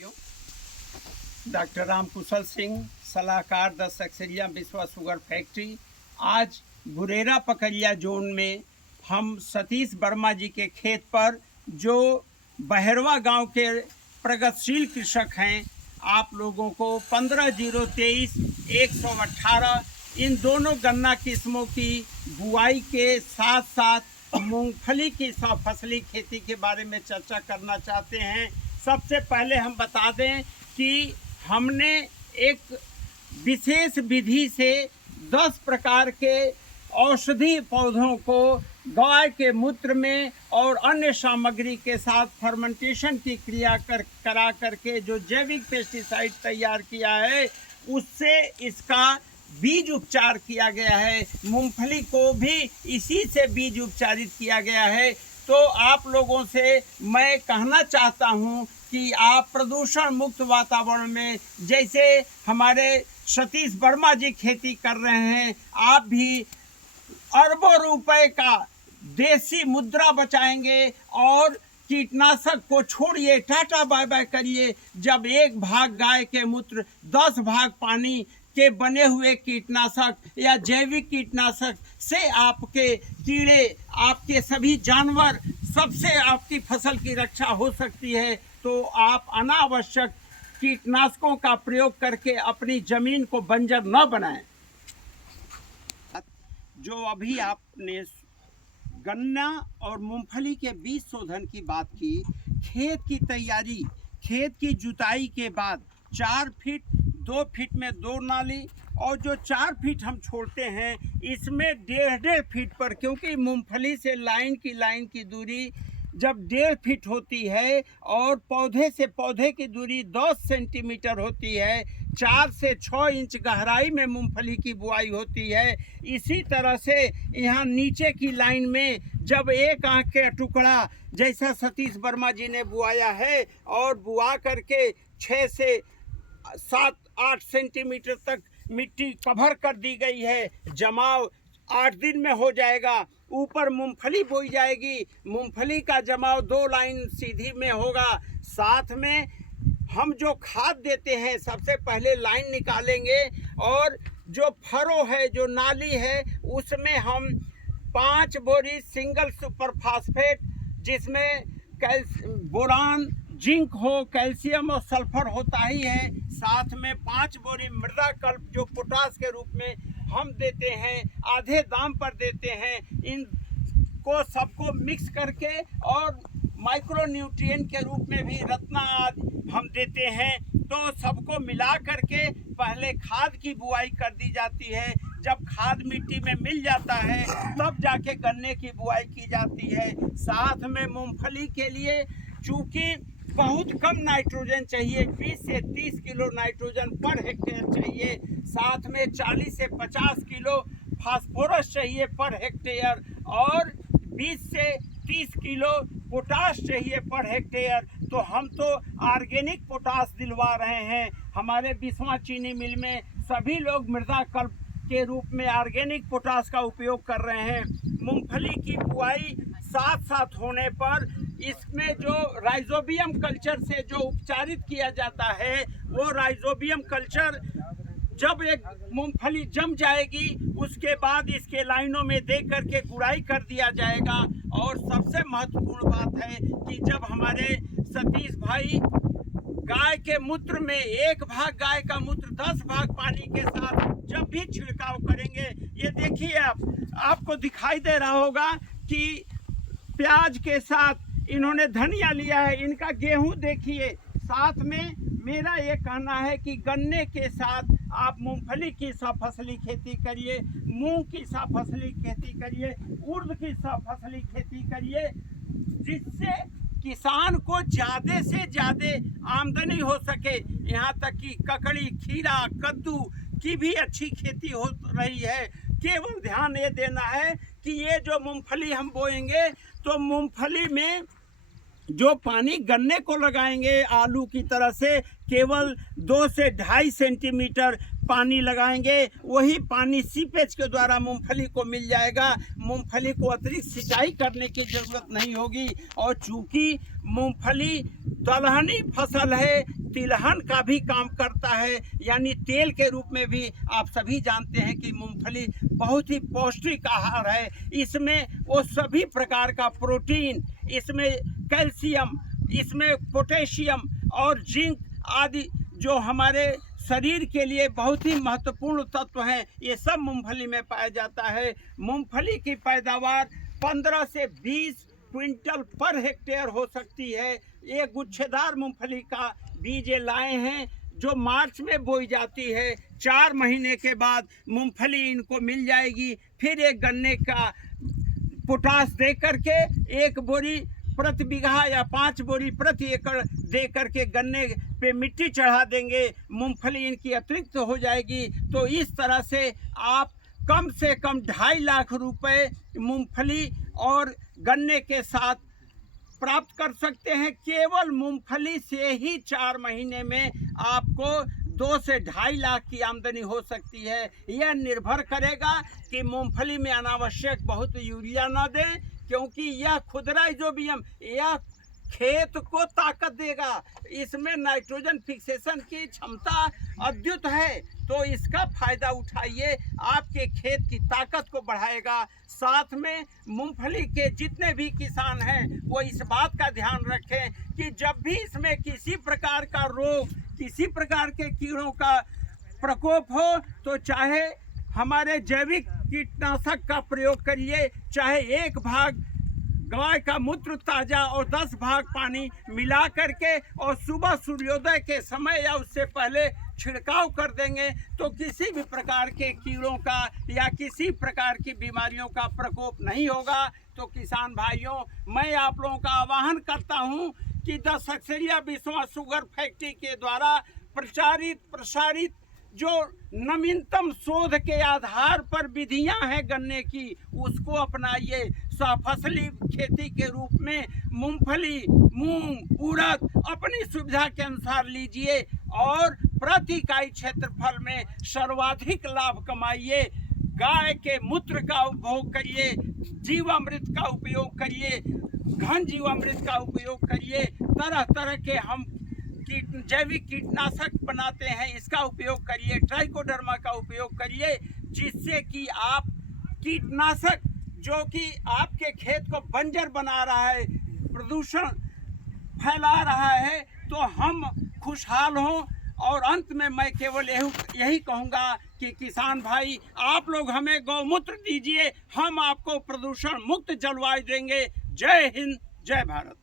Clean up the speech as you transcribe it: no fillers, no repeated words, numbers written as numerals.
Doctor रामकुशल Singh, सलाहकार 10 एक्सेरिया विश्वा sugar factory. आज गुरेरा पकरिया जोन में हम सतीश वर्मा जी के खेत पर, जो बहरवा गांव के प्रगतिशील कृषक हैं, आप लोगों को 15-023 118 इन दोनों गन्ना किस्मों की बुआई के साथ साथ मूंगफली की फसली खेती के बारे में चर्चा करना चाहते हैं। सबसे पहले हम बता दें कि हमने एक विशेष विधि से 10 प्रकार के औषधि पौधों को गाय के मूत्र में और अन्य सामग्री के साथ फर्मेंटेशन की क्रिया करा करके जो जैविक पेस्टिसाइड तैयार किया है, उससे इसका बीज उपचार किया गया है। मूंगफली को भी इसी से बीज उपचारित किया गया है। तो आप लोगों से मैं कहना चाहता हूं कि आप प्रदूषण मुक्त वातावरण में, जैसे हमारे सतीश वर्मा जी खेती कर रहे हैं, आप भी अरबों रुपए का देसी मुद्रा बचाएंगे और कीटनाशक को छोड़िए, टाटा बाय बाय करिए। जब 1 भाग गाय के मूत्र 10 भाग पानी के बने हुए कीटनाशक या जैविक कीटनाशक से आपके कीड़े, आपके सभी जानवर, सबसे आपकी फसल की रक्षा हो सकती है। तो आप अनावश्यक कीटनाशकों का प्रयोग करके अपनी जमीन को बंजर न बनाएं। जो अभी आपने गन्ना और मूंगफली के बीज शोधन की बात की, खेत की तैयारी, खेत की जुताई के बाद 4 फीट 2 फीट में 2 नाली, और जो 4 फीट हम छोड़ते हैं इसमें 1.5 फीट पर, क्योंकि मूंगफली से लाइन की दूरी जब 1.5 फीट होती है और पौधे से पौधे की दूरी 10 सेंटीमीटर होती है, 4 से 6 इंच गहराई में मूंगफली की बुआई होती है। इसी तरह से यहाँ नीचे की लाइन में जब 1 आंख का टुकड़ा जैसा सतीश वर्मा जी ने बुआया है और बुआ करके 6 से 7-8 सेंटीमीटर तक मिट्टी कवर कर दी गई है, जमाव 8 दिन में हो जाएगा। ऊपर मूंगफली बोई जाएगी, मूंगफली का जमाव 2 लाइन सीधी में होगा। साथ में हम जो खाद देते हैं, सबसे पहले लाइन निकालेंगे और जो फरो है, जो नाली है, उसमें हम 5 बोरी सिंगल सुपर फास्फेट, जिसमें बोरान, जिंक हो, कैल्शियम और सल्फर होता ही है, साथ में 5 बोरी मृदा कल्प जो पोटास के रूप में हम देते हैं, आधे दाम पर देते हैं। इनको सबको मिक्स करके और माइक्रो न्यूट्रिएंट के रूप में भी रत्ना आदि हम देते हैं। तो सबको मिला करके पहले खाद की बुआई कर दी जाती है। जब खाद मिट्टी में मिल जाता है तब जाके गन्ने की बुआई की जाती है। साथ में मूंगफली के लिए चूँकि बहुत कम नाइट्रोजन चाहिए, 20 से 30 किलो नाइट्रोजन पर हेक्टेयर चाहिए, साथ में 40 से 50 किलो फास्फोरस चाहिए पर हेक्टेयर, और 20 से 30 किलो पोटाश चाहिए पर हेक्टेयर। तो हम तो ऑर्गेनिक पोटाश दिलवा रहे हैं। हमारे बिस्वा चीनी मिल में सभी लोग मृदा कल्प के रूप में ऑर्गेनिक पोटाश का उपयोग कर रहे हैं। मूंगफली की बुआई साथ साथ होने पर इसमें जो राइजोबियम कल्चर से जो उपचारित किया जाता है, वो राइजोबियम कल्चर जब एक मूंगफली जम जाएगी, उसके बाद इसके लाइनों में दे करके गुड़ाई कर दिया जाएगा। और सबसे महत्वपूर्ण बात है कि जब हमारे सतीश भाई गाय के मूत्र में 1 भाग गाय का मूत्र 10 भाग पानी के साथ जब भी छिड़काव करेंगे, ये देखिए आपको दिखाई दे रहा होगा कि प्याज के साथ इन्होंने धनिया लिया है, इनका गेहूं देखिए। साथ में मेरा ये कहना है कि गन्ने के साथ आप मूंगफली की फसली खेती करिए, मूंग की फसली खेती करिए, उर्द की फसली खेती करिए, जिससे किसान को ज़्यादा से ज़्यादा आमदनी हो सके। यहाँ तक कि ककड़ी, खीरा, कद्दू की भी अच्छी खेती हो रही है। केवल ध्यान ये देना है कि ये जो मूंगफली हम बोएंगे, तो मूंगफली में जो पानी गन्ने को लगाएंगे आलू की तरह से, केवल 2 से 2.5 सेंटीमीटर पानी लगाएंगे वही पानी सीपेज के द्वारा मूंगफली को मिल जाएगा। मूंगफली को अतिरिक्त सिंचाई करने की ज़रूरत नहीं होगी। और चूँकि मूंगफली दलहनी फसल है, तिलहन का भी काम करता है, यानी तेल के रूप में भी आप सभी जानते हैं कि मूंगफली बहुत ही पौष्टिक आहार है। इसमें वो सभी प्रकार का प्रोटीन, इसमें कैल्शियम, इसमें पोटेशियम और जिंक आदि जो हमारे शरीर के लिए बहुत ही महत्वपूर्ण तत्व हैं, ये सब मूंगफली में पाया जाता है। मूंगफली की पैदावार 15 से 20 क्विंटल पर हेक्टेयर हो सकती है। ये गुच्छेदार मूंगफली का बीज लाए हैं जो मार्च में बोई जाती है। 4 महीने के बाद मूंगफली इनको मिल जाएगी। फिर एक गन्ने का पोटाश दे करके 1 बोरी प्रति बीघा या 5 बोरी प्रति एकड़ दे करके गन्ने पे मिट्टी चढ़ा देंगे, मूंगफली इनकी अतिरिक्त हो जाएगी। तो इस तरह से आप कम से कम 2.5 लाख रुपए मूंगफली और गन्ने के साथ प्राप्त कर सकते हैं। केवल मूंगफली से ही 4 महीने में आपको 2 से 2.5 लाख की आमदनी हो सकती है। यह निर्भर करेगा कि मूंगफली में अनावश्यक बहुत यूरिया न दें, क्योंकि यह खुदराइजोबियम यह खेत को ताकत देगा। इसमें नाइट्रोजन फिक्सेशन की क्षमता अद्भुत है, तो इसका फायदा उठाइए, आपके खेत की ताकत को बढ़ाएगा। साथ में मूंगफली के जितने भी किसान हैं वो इस बात का ध्यान रखें कि जब भी इसमें किसी प्रकार का रोग, किसी प्रकार के कीड़ों का प्रकोप हो, तो चाहे हमारे जैविक कीटनाशक का प्रयोग करिए, चाहे 1 भाग गाय का मूत्र ताज़ा और 10 भाग पानी मिला करके और सुबह सूर्योदय के समय या उससे पहले छिड़काव कर देंगे, तो किसी भी प्रकार के कीड़ों का या किसी प्रकार की बीमारियों का प्रकोप नहीं होगा। तो किसान भाइयों, मैं आप लोगों का आह्वान करता हूं कि 10 सक्सेरिया बिस्वा शुगर फैक्ट्री के द्वारा प्रसारित जो नवीनतम शोध के आधार पर विधियां हैं गन्ने की, उसको अपनाइए। सफसली खेती के रूप में मूंगफली, मूंग, उड़द अपनी सुविधा के अनुसार लीजिए और प्रति इकाई क्षेत्रफल में सर्वाधिक लाभ कमाइए। गाय के मूत्र का उपभोग करिए, जीवामृत का उपयोग करिए, घन जीवामृत का उपयोग करिए। तरह तरह के हम जैविक कीटनाशक बनाते हैं, इसका उपयोग करिए। ट्राइकोडर्मा का उपयोग करिए, जिससे कि आप कीटनाशक जो कि आपके खेत को बंजर बना रहा है, प्रदूषण फैला रहा है, तो हम खुशहाल हों। और अंत में मैं केवल यही कहूँगा कि किसान भाई, आप लोग हमें गौमूत्र दीजिए, हम आपको प्रदूषण मुक्त जलवायु देंगे। जय हिंद, जय भारत।